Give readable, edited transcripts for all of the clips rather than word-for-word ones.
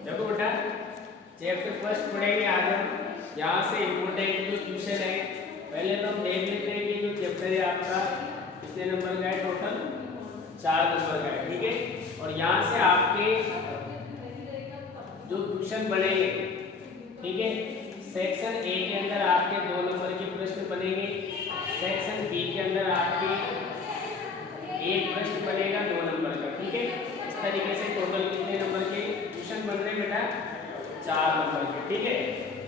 देखो बेटा, chapter first पढ़ेंगे आज हम। यहाँ से इम्पोर्टेंट जो क्वेश्चन है पहले तो हम देख लेते हैं कि जो चैप्टर है आपका कितने नंबर का है। टोटल 4 नंबर का है, ठीक है। और यहाँ से आपके जो क्वेश्चन बनेंगे, ठीक है, सेक्शन ए के अंदर आपके 2 नंबर के प्रश्न बनेंगे, सेक्शन बी के अंदर आपके एक प्रश्न बनेगा 2 नंबर का, ठीक है। इस तरीके से टोटल कितने नंबर के क्वेश्चन बन रहे हैं बेटा? 4 नंबर के, ठीक है।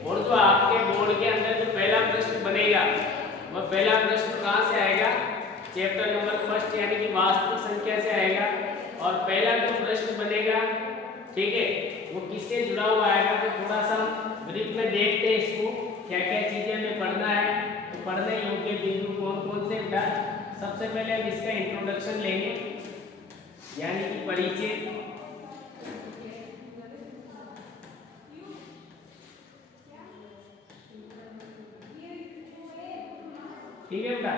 और जो आपके बोर्ड के अंदर जो पहला प्रश्न बनेगा वह पहला प्रश्न कहाँ से आएगा? चैप्टर नंबर फर्स्ट यानी कि वास्तविक संख्या से आएगा। और पहला जो प्रश्न बनेगा, ठीक है, वो किससे जुड़ा हुआ आएगा? तो थोड़ा सा ब्रीफ में देखते हैं इसको, क्या क्या चीजें हमें पढ़ना है। तो पढ़ने योग्य बिंदु कौन कौन से बेटा? सबसे पहले हम इसका इंट्रोडक्शन लेंगे यानी कि परिचय, ठीक है बेटा।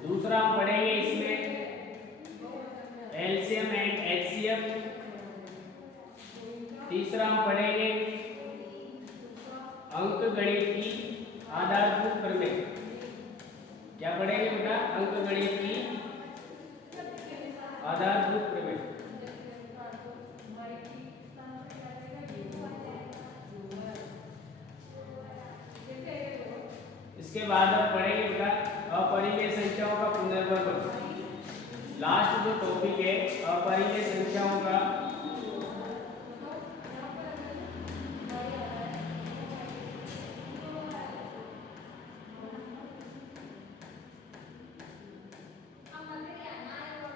दूसरा हम पढ़ेंगे इसमें एलसीएम एंड एचसीएफ। तीसरा हम पढ़ेंगे अंकगणित की आधारभूत प्रमेय। क्या पढ़ेंगे बेटा? अंकगणित की आधारभूत प्रमेय। इसके बाद हम पढ़ेंगे बेटा अपरिमेय संख्याओं का पुनर्वर्ग। लास्ट जो टॉपिक है अपरिमेय संख्याओं का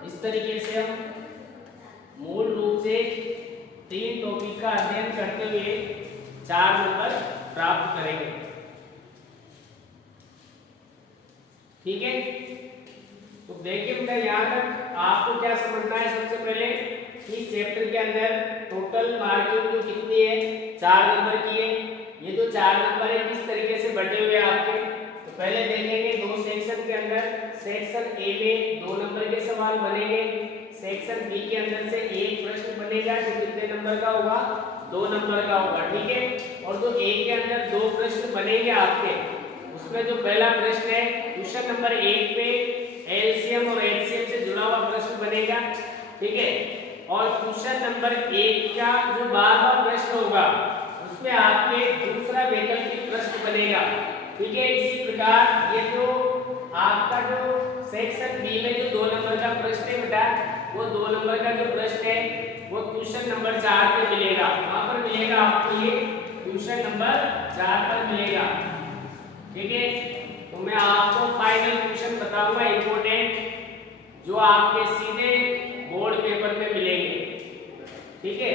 इस तरीके से हम मूल रूप से 3 टॉपिक का अध्ययन करते हुए 4 नंबर प्राप्त करेंगे, ठीक है। तो देखिए बेटा, यहाँ तक आपको क्या समझना है? सबसे पहले इस चैप्टर के अंदर टोटल मार्किंग जो कितनी है? 4 नंबर की है। ये जो 4 नंबर है किस तरीके से बटे हुए आपके? तो पहले देखेंगे 2 सेक्शन के अंदर। सेक्शन ए में 2 नंबर के सवाल बनेंगे, सेक्शन बी के अंदर से एक प्रश्न बनेगा जो कितने नंबर का होगा? 2 नंबर का होगा, ठीक है। और जो ए के अंदर 2 प्रश्न बनेंगे आपके, उसमें जो पहला प्रश्न है क्वेश्चन नंबर 1 पे एलसीएम और एचसीएफ से जुड़ा हुआ प्रश्न बनेगा, ठीक है। और क्वेश्चन नंबर 1 का जो 12वां प्रश्न होगा उसमें आपके दूसरा वैकल्पिक प्रश्न बनेगा, ठीक है। इसी प्रकार ये जो आपका जो सेक्शन बी में जो 2 नंबर का प्रश्न है बेटा, वो 2 नंबर का जो प्रश्न है वो क्वेश्चन नंबर 4 पे मिलेगा। वहां पर मिलेगा आपको, ये क्वेश्चन नंबर 4 पर मिलेगा, ठीक है। तो मैं आपको फाइनल क्वेश्चन बताऊंगा इंपॉर्टेंट, जो आपके सीधे बोर्ड पेपर में मिलेंगे, ठीक है।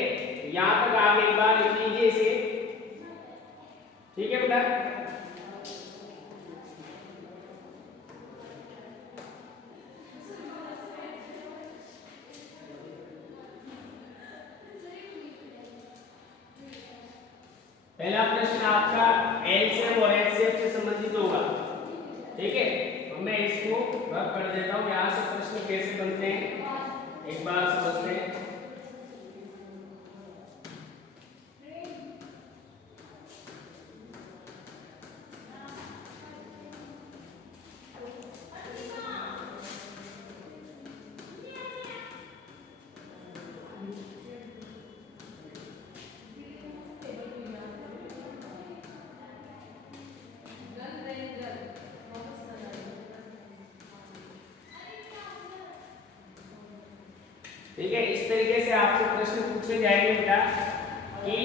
यहाँ तक आप एक बार लिख लीजिए इसे, ठीक है बेटा। पहला प्रश्न आपका एलसीएम और एचसीएफ से संबंधित होगा, ठीक है। तो मैं इसको रब कर देता हूँ। यहाँ से प्रश्न कैसे बनते हैं एक बार समझते हैं। ठीक है, इस तरीके से आपसे प्रश्न पूछे जाएंगे बेटा कि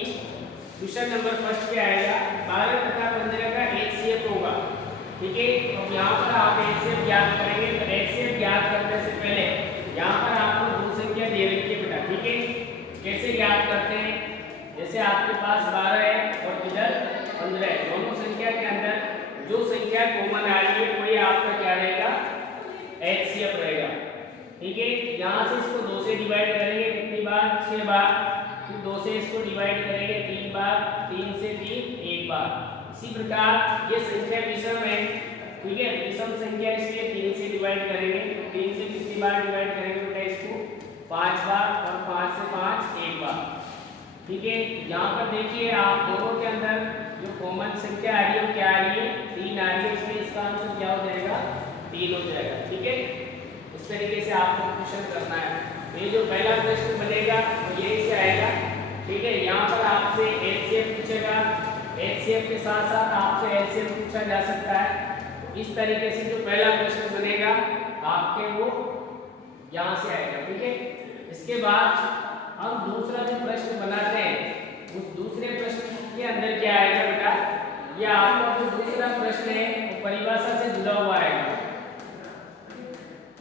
क्वेश्चन नंबर फर्स्ट पे आएगा 12 तथा 15 का एचसीएफ होगा, ठीक है। तो यहाँ पर आप एचसीएफ ज्ञात करेंगे। तो एचसीएफ ज्ञात करने से पहले यहाँ पर आपको 2 संख्या दे रखी है बेटा, ठीक है। कैसे ज्ञात करते हैं? जैसे आपके पास 12 है और इधर 15 है, दोनों संख्या के अंदर जो संख्या कॉमन आ रही है वही आपका क्या रहेगा? एचसीएफ रहेगा, ठीक है। यहाँ से इसको 2 से डिवाइड करेंगे कितनी बार? 6 बार। फिर 2 से इसको डिवाइड करेंगे 3 बार, 3 से 3 1 बार। इसी प्रकार ये संख्या विषम है, ठीक है। विषम संख्या इसलिए 3 से डिवाइड करेंगे। 3 से कितनी बार डिवाइड करेंगे बेटा? इसको 5 बार, और 5 से 5 1 बार। ठीक है, यहाँ पर देखिए आप दोनों के अंदर जो कॉमन संख्या आ रही है क्या आ रही है, 3 आ रही है, इसलिए इसका आंसर क्या हो जाएगा, 3 हो जाएगा। ठीक है, इस तरीके से आपको क्वेश्चन करना है। ये जो पहला प्रश्न बनेगा वो यही से आएगा। ठीक है, यहाँ पर आपसे एचसीएफ पूछेगा, एचसीएफ के साथ साथ आपसे एलसीएम पूछा जा सकता है। तो इस तरीके से जो पहला प्रश्न बनेगा आपके वो यहाँ से आएगा। ठीक है, इसके बाद हम दूसरा जो प्रश्न बनाते हैं उस दूसरे प्रश्न के अंदर क्या आएगा बेटा, ये आपका जो दूसरा प्रश्न है वो परिभाषा से जुड़ा हुआ आएगा।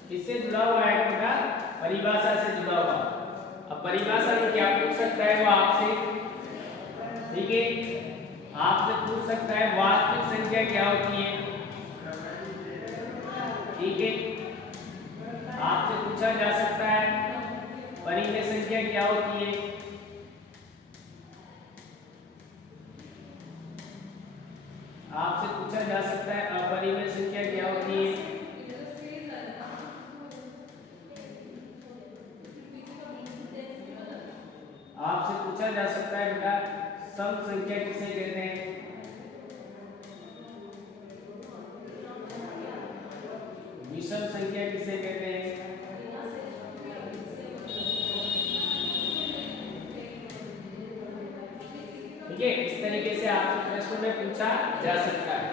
किससे जुड़ा हुआ आएगा बेटा, परिभाषा से जुड़ा हुआ। अब परिभाषा में क्या पूछ सकता है वो आपसे, ठीक है, आपसे पूछ सकता है वास्तविक संख्या क्या होती है। ठीक है, आपसे पूछा जा सकता है परिमेय संख्या क्या होती है। आपसे पूछा जा सकता है अपरिमेय संख्या क्या होती है। आपसे पूछा जा सकता है बेटा सम संख्या किसे कहते हैं। विषम संख्या किसे कहते हैं। ठीक है, इस तरीके से आपसे प्रश्न में पूछा जा सकता है।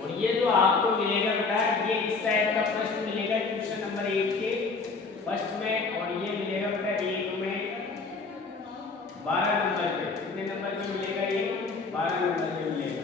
और ये जो आपको मिलेगा बेटा, ये इस टाइप का प्रश्न मिलेगा क्वेश्चन नंबर 8 के फर्स्ट में, और ये मिलेगा बेटा 1 में 12 नंबर पे। कितने नंबर पे मिलेगा, ये 12 नंबर पे मिलेगा।